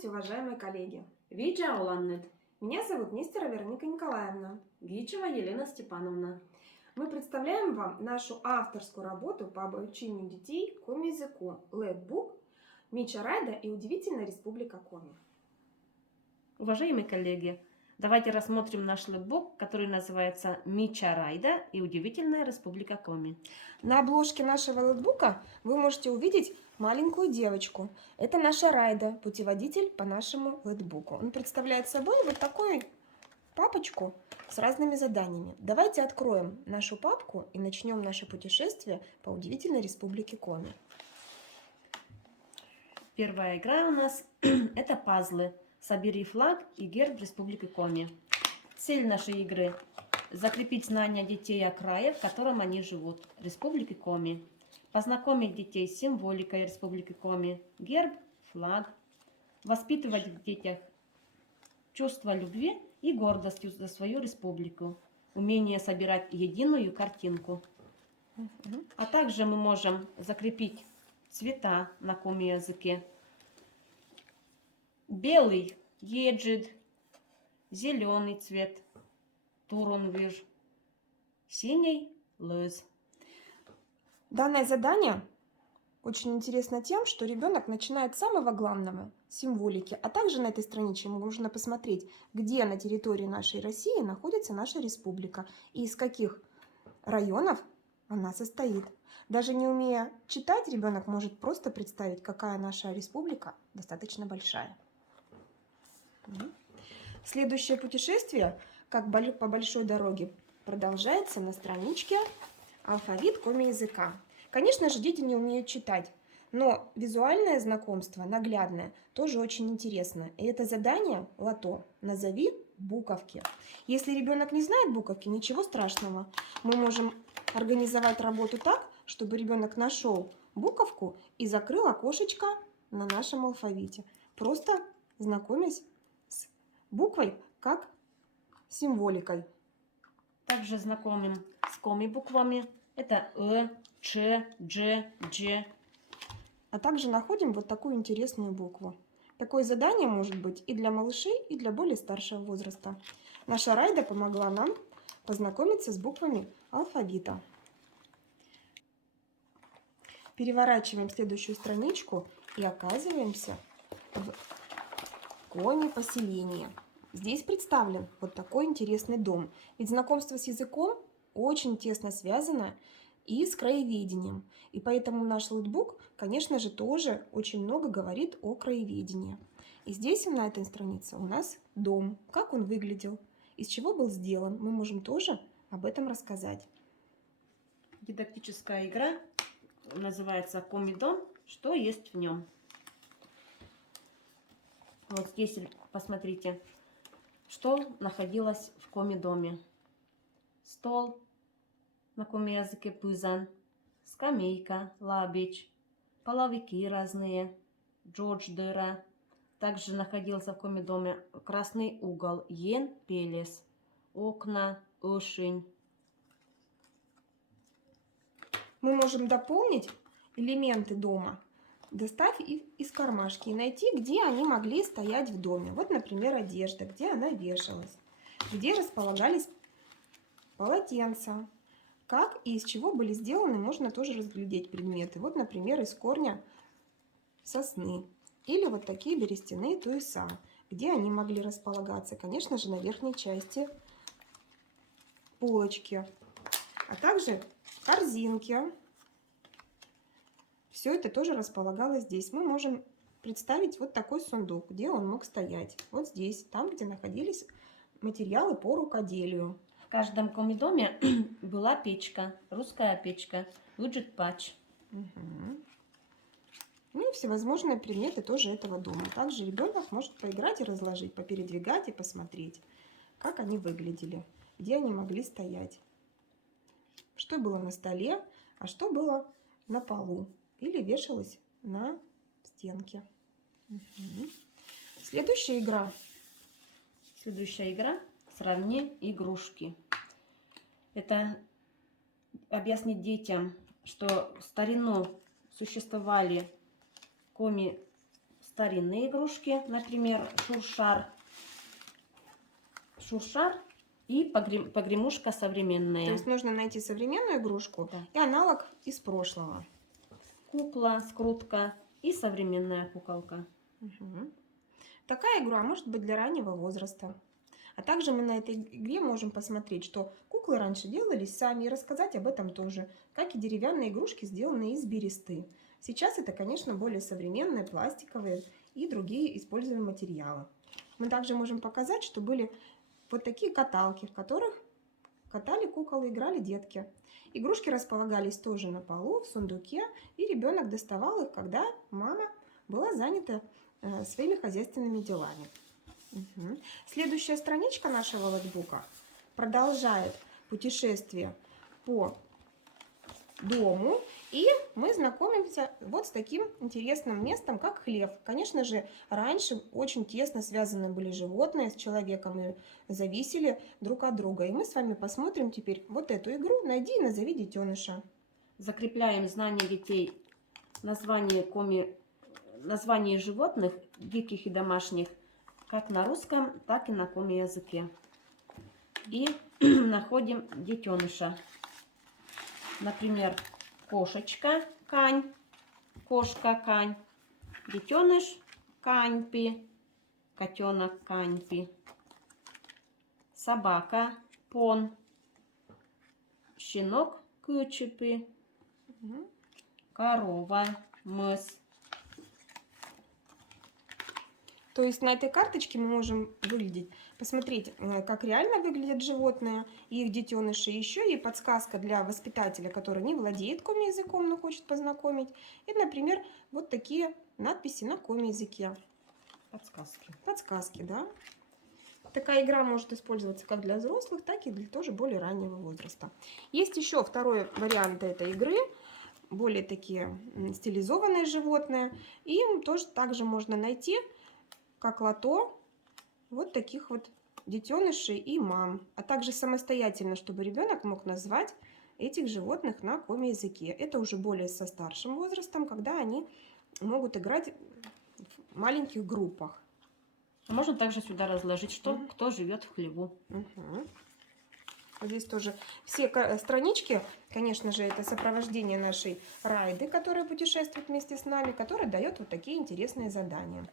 Здравствуйте, уважаемые коллеги! Вича Оланнет, Меня зовут Нестерова Вероника Николаевна. Гичева Елена Степановна. Мы представляем вам нашу авторскую работу по обучению детей коми-языку «Лэтбук. Мича Райда и удивительная республика Коми». Уважаемые коллеги, давайте рассмотрим наш лэпбук, который называется «Мича Райда и удивительная республика Коми». На обложке нашего лэтбука вы можете увидеть маленькую девочку. Это наша Райда, путеводитель по нашему лэтбуку. Он представляет собой вот такую папочку с разными заданиями. Давайте откроем нашу папку и начнем наше путешествие по удивительной республике Коми. Первая игра у нас – это пазлы. Собери флаг и герб Республики Коми. Цель нашей игры – закрепить знания детей о крае, в котором они живут, Республики Коми. Познакомить детей с символикой Республики Коми, герб, флаг. Воспитывать в детях чувство любви и гордостью за свою республику. Умение собирать единую картинку. А также мы можем закрепить цвета на коми-языке. Белый – еджид, зеленый цвет – турунвир, синий – лыз. Данное задание очень интересно тем, что ребенок начинает с самого главного – символики, а также на этой страничке можно посмотреть, где на территории нашей России находится наша республика и из каких районов она состоит. Даже не умея читать, ребенок может просто представить, какая наша республика достаточно большая. Следующее путешествие, как по большой дороге, продолжается на страничке «Алфавит коми-языка». Конечно же, дети не умеют читать, но визуальное знакомство, наглядное, тоже очень интересно. И это задание лото «Назови буковки». Если ребенок не знает буковки, ничего страшного. Мы можем организовать работу так, чтобы ребенок нашел буковку и закрыл окошечко на нашем алфавите, просто знакомясь с буквой как символикой. Также знакомим с коми-буквами. Это Ч, Дж, Дж. А также находим вот такую интересную букву. Такое задание может быть и для малышей, и для более старшего возраста. Наша Райда помогла нам познакомиться с буквами алфавита. Переворачиваем следующую страничку и оказываемся в коми-поселении. Здесь представлен вот такой интересный дом. Ведь знакомство с языком очень тесно связано и с краеведением. И поэтому наш лэтбук, конечно же, тоже очень много говорит о краеведении. И здесь на этой странице у нас дом. Как он выглядел, из чего был сделан, мы можем тоже об этом рассказать. Дидактическая игра называется «Коми-дом. Что есть в нем?». Вот здесь посмотрите, что находилось в коми-доме. Стол, на коми-языке пызан, скамейка, лабич, половики разные, джордж-дыра. Также находился в коми-доме красный угол, йен, пелес, окна, ошень. Мы можем дополнить элементы дома, достав их из кармашки и найти, где они могли стоять в доме. Вот, например, одежда, где она вешалась, где располагались полотенца. Как и из чего были сделаны, можно тоже разглядеть предметы. Вот, например, из корня сосны. Или вот такие берестяные туеса, где они могли располагаться. Конечно же, на верхней части полочки. А также корзинки. Все это тоже располагалось здесь. Мы можем представить вот такой сундук, где он мог стоять. Вот здесь, там, где находились материалы по рукоделию. В каждом коми-доме была печка, русская печка, уджет-пач. Ну и всевозможные предметы тоже этого дома. Также ребенок может поиграть и разложить, попередвигать и посмотреть, как они выглядели, где они могли стоять, что было на столе, а что было на полу или вешалось на стенке. Следующая игра. Следующая игра «Сравни игрушки». Это объяснить детям, что в старину существовали старинные игрушки, например, шуршар. Шуршар и погремушка современная. То есть нужно найти современную игрушку, Да. и аналог из прошлого. Кукла, скрутка и современная куколка. Мгм. Такая игра может быть для раннего возраста. А также мы на этой игре можем посмотреть, что куклы раньше делались сами, и рассказать об этом тоже, как и деревянные игрушки, сделанные из бересты. Сейчас это, конечно, более современные, пластиковые и другие используемые материалы. Мы также можем показать, что были вот такие каталки, в которых катали кукол и играли детки. Игрушки располагались тоже на полу, в сундуке, и ребенок доставал их, когда мама была занята своими хозяйственными делами. Мгм. Следующая страничка нашего лотбука продолжает путешествие по дому, и мы знакомимся вот с таким интересным местом, как хлев. Конечно же, раньше очень тесно связаны были животные с человеком и зависели друг от друга. И мы с вами посмотрим теперь вот эту игру «Найди и назови детеныша». Закрепляем знания детей название животных, диких и домашних, как на русском, так и на коми-языке. И находим детеныша. Например, кошечка, кань, кошка, кань, детеныш, каньпи, котенок, каньпи, собака, пон, щенок, кычепи, Мгм. корова, мыс. То есть на этой карточке мы можем посмотреть, как реально выглядят животные и их детеныши. Еще и подсказка для воспитателя, который не владеет коми-языком, но хочет познакомить. И, например, вот такие надписи на коми-языке. Подсказки. Подсказки, да. Такая игра может использоваться как для взрослых, так и для тоже более раннего возраста. Есть еще второй вариант этой игры. Более такие стилизованные животные. И им тоже также можно найти, как лото, вот таких вот детенышей и мам, а также самостоятельно, чтобы ребенок мог назвать этих животных на коми-языке. Это уже более со старшим возрастом, когда они могут играть в маленьких группах. А можно также сюда разложить, что кто живет в хлеву. Угу. Здесь тоже все странички, конечно же, это сопровождение нашей Райды, которая путешествует вместе с нами, которая дает вот такие интересные задания.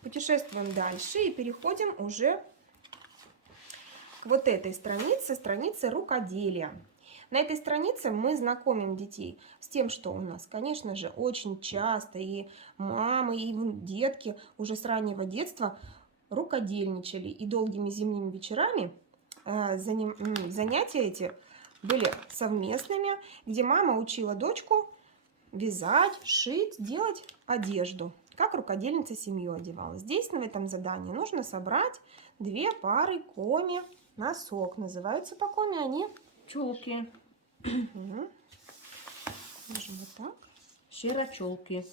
Путешествуем дальше и переходим уже к вот этой странице, странице рукоделия. На этой странице мы знакомим детей с тем, что у нас, конечно же, очень часто и мамы, и детки уже с раннего детства рукодельничали. И долгими зимними вечерами занятия эти были совместными, где мама учила дочку вязать, шить, делать одежду, как рукодельница семью одевала. Здесь, на этом задании, нужно собрать 2 пары коми-носок. Называются по коми они Чулки. Угу. Можем вот так. Щерочулки.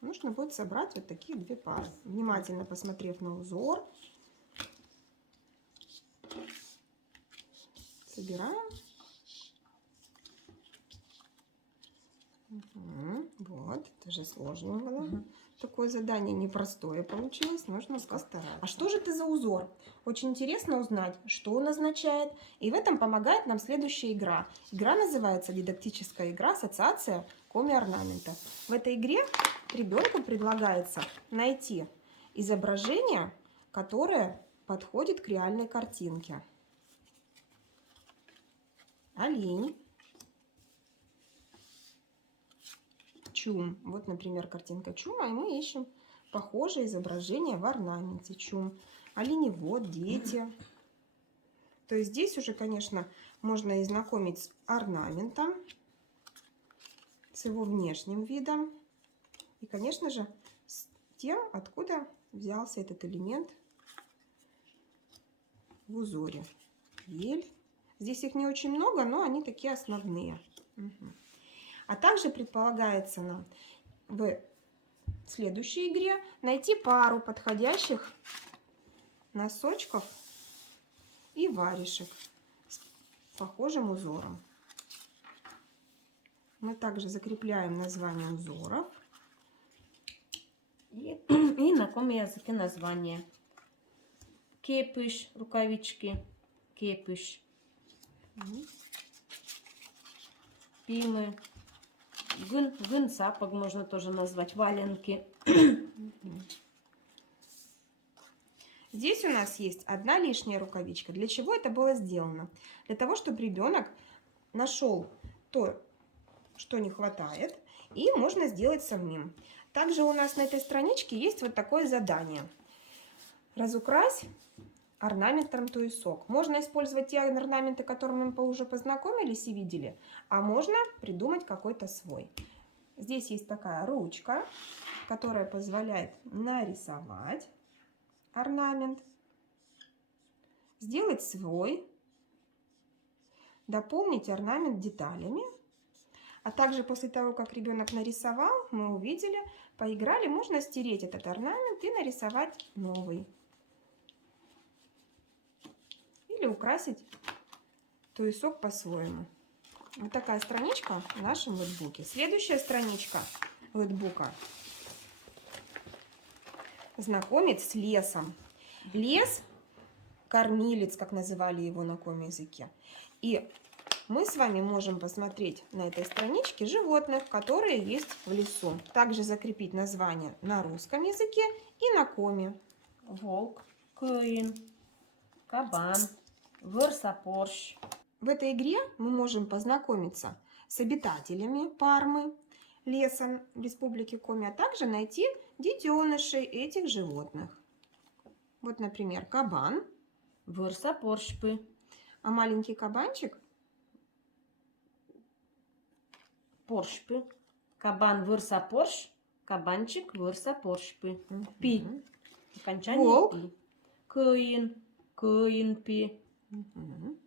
Нужно будет собрать вот такие 2 пары. Внимательно посмотрев на узор. Собираем. Угу. Вот, это же сложно было. Такое задание непростое получилось, нужно постараться. А что же это за узор? Очень интересно узнать, что он означает. И в этом помогает нам следующая игра. Игра называется дидактическая игра «Ассоциация коми-орнамента». В этой игре ребенку предлагается найти изображение, которое подходит к реальной картинке. Олень. Чум. Вот, например, картинка чума, и мы ищем похожее изображение в орнаменте. Чум. Оленевод, дети. То есть здесь уже, конечно, можно и знакомить с орнаментом, с его внешним видом. И, конечно же, с тем, откуда взялся этот элемент в узоре. Ель. Здесь их не очень много, но они такие основные. Угу. А также предполагается нам в следующей игре найти пару подходящих носочков и варежек с похожим узором. Мы также закрепляем название узоров. И на каком языке название. Кепиш, рукавички, кепиш. Пимы. Гын, сапог можно тоже назвать, валенки. Здесь у нас есть одна лишняя рукавичка. Для чего это было сделано? Для того, чтобы ребенок нашел то, что не хватает, и можно сделать самим. Также у нас на этой страничке есть вот такое задание. Разукрась орнаментом туесок. Можно использовать те орнаменты, которыми мы уже познакомились и видели, а можно придумать какой-то свой. Здесь есть такая ручка, которая позволяет нарисовать орнамент, сделать свой, дополнить орнамент деталями. А также после того, как ребенок нарисовал, мы увидели, поиграли, можно стереть этот орнамент и нарисовать новый. Или украсить туесок по-своему. Вот такая страничка в нашем лэтбуке. Следующая страничка лэтбука знакомит с лесом. Лес – кормилец, как называли его на каком языке. И мы с вами можем посмотреть на этой страничке животных, которые есть в лесу. Также закрепить название на русском языке и на коме. Волк, кыин, кабан, версапорщ. В этой игре мы можем познакомиться с обитателями Пармы, леса в Республике Коми, а также найти детенышей этих животных. Вот, например, кабан. Версапорщпы. А маленький кабанчик? Поршпы. Кабан версапорщ, кабанчик версапорщпы. Пи. Окончание Волк. пи. Кыин, кыинпи.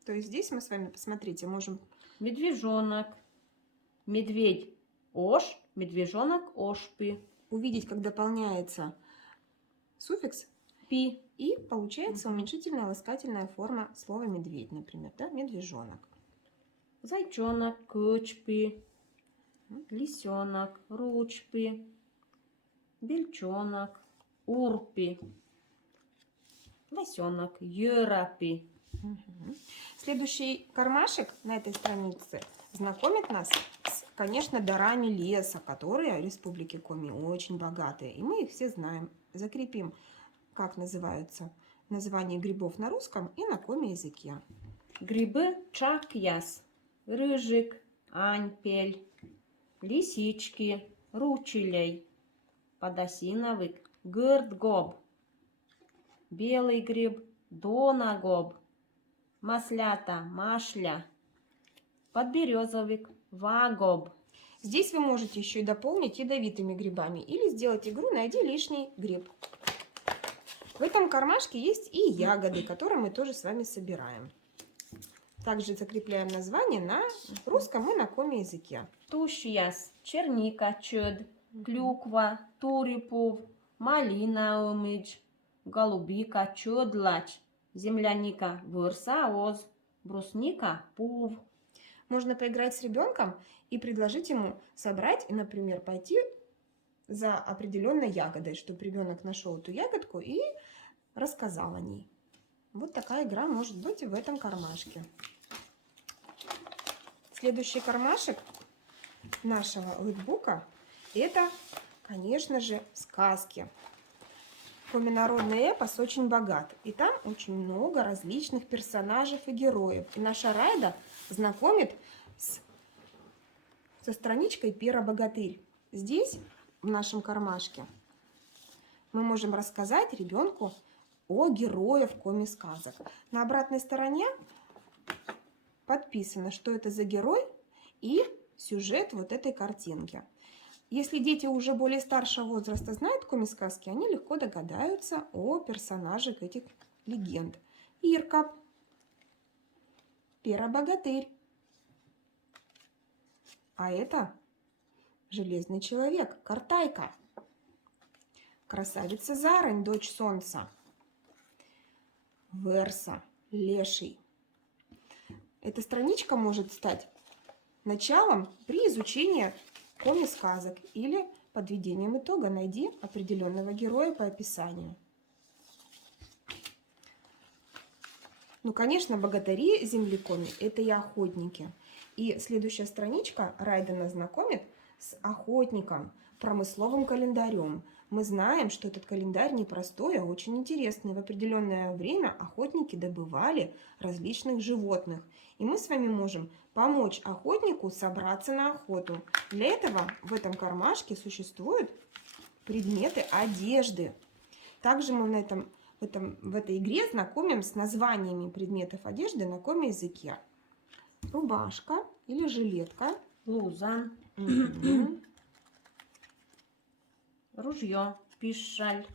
То есть здесь мы с вами, посмотрите, можем... Медвежонок. Медведь ош, медвежонок ошпи. увидеть, как дополняется суффикс Пи. и получается уменьшительная ласкательная форма слова медведь, например, да, медвежонок. Зайчонок, кычпи. Лисенок, ручпи. Бельчонок, урпи. Лосенок, ерапи. Следующий кармашек на этой странице знакомит нас с, конечно, дарами леса, которые в Республике Коми очень богатые. И мы их все знаем. Закрепим, как называются названия грибов на русском и на коми языке. Грибы чакьяс, рыжик, аньпель, лисички, ручелей, подосиновик, гырдгоб, белый гриб, донагоб, маслята, машля, подберезовик, вагоб. Здесь вы можете еще и дополнить ядовитыми грибами или сделать игру «Найди лишний гриб». В этом кармашке есть и ягоды, которые мы тоже с вами собираем. Также закрепляем название на русском и на коми языке. Тушьяс, черника, чёд, клюква, турипов, малина, умидж, голубика, чёдлач, земляника, вырсаоз, брусника, пув. Можно поиграть с ребенком и предложить ему собрать и, например, пойти за определенной ягодой, чтобы ребенок нашел эту ягодку и рассказал о ней. Вот такая игра может быть и в этом кармашке. Следующий кармашек нашего лэтбука – это, конечно же, сказки. Коминародный эпос очень богат, и там очень много различных персонажей и героев. И наша Райда знакомит со страничкой «Пера Богатырь». Здесь, в нашем кармашке, мы можем рассказать ребенку о героях коми-сказок. На обратной стороне подписано, что это за герой и сюжет вот этой картинки. Если дети уже более старшего возраста знают коми-сказки, они легко догадаются о персонажах этих легенд. Ирка, Пера Богатырь. А это Железный человек, Картайка. Красавица Зарань, дочь солнца. Верса, леший. Эта страничка может стать началом при изучении коми-сказок или Подведением итога найди определенного героя по описанию. Ну, конечно, богатыри землекоми – это и охотники. И следующая страничка Райда нас знакомит с охотником, промысловым календарем. Мы знаем, что этот календарь непростой, а очень интересный. В определенное время охотники добывали различных животных. И мы с вами можем помочь охотнику собраться на охоту. Для этого в этом кармашке существуют предметы одежды. Также мы в этой игре знакомим с названиями предметов одежды на каком языке. Рубашка или жилетка. Лузан, Мгм. ружье, пищаль,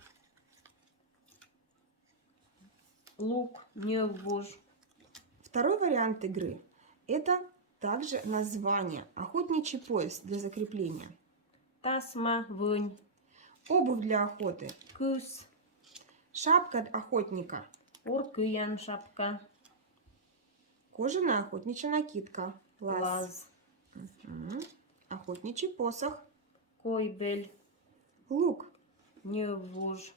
лук, невуж, Второй вариант игры – это также название. Охотничий пояс для закрепления. тасма, вынь, Обувь для охоты. кыс, Шапка охотника. уркыян шапка, Кожаная охотничья накидка. Лаз. лаз, Мгм. Охотничий посох. койбель, Лук. невуж,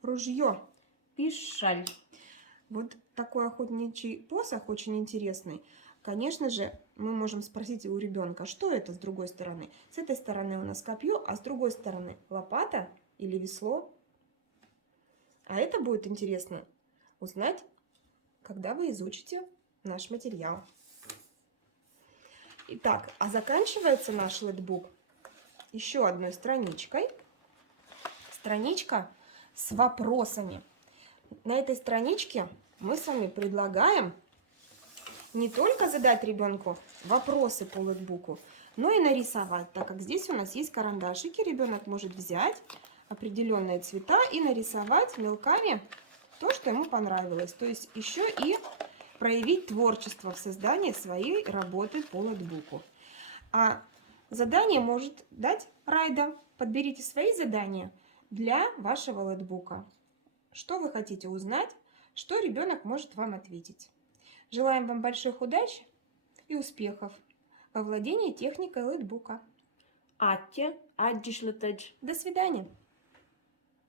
Ружье. пищаль, Вот такой охотничий посох очень интересный. Конечно же, мы можем спросить у ребенка, что это с другой стороны. С этой стороны у нас копье, а с другой стороны лопата или весло. А это будет интересно узнать, когда вы изучите наш материал. Итак, а заканчивается наш лэтбук еще одной страничкой. Страничка с вопросами. На этой страничке мы с вами предлагаем не только задать ребенку вопросы по лэтбуку, но и нарисовать, так как здесь у нас есть карандашики. Ребенок может взять определенные цвета и нарисовать мелками то, что ему понравилось. То есть еще и проявить творчество в создании своей работы по лэтбуку. А задание может дать Райда. Подберите свои задания для вашего лэтбука. Что вы хотите узнать, что ребенок может вам ответить. Желаем вам больших удач и успехов во владении техникой лэтбука. атте, аддишлетедж. До свидания.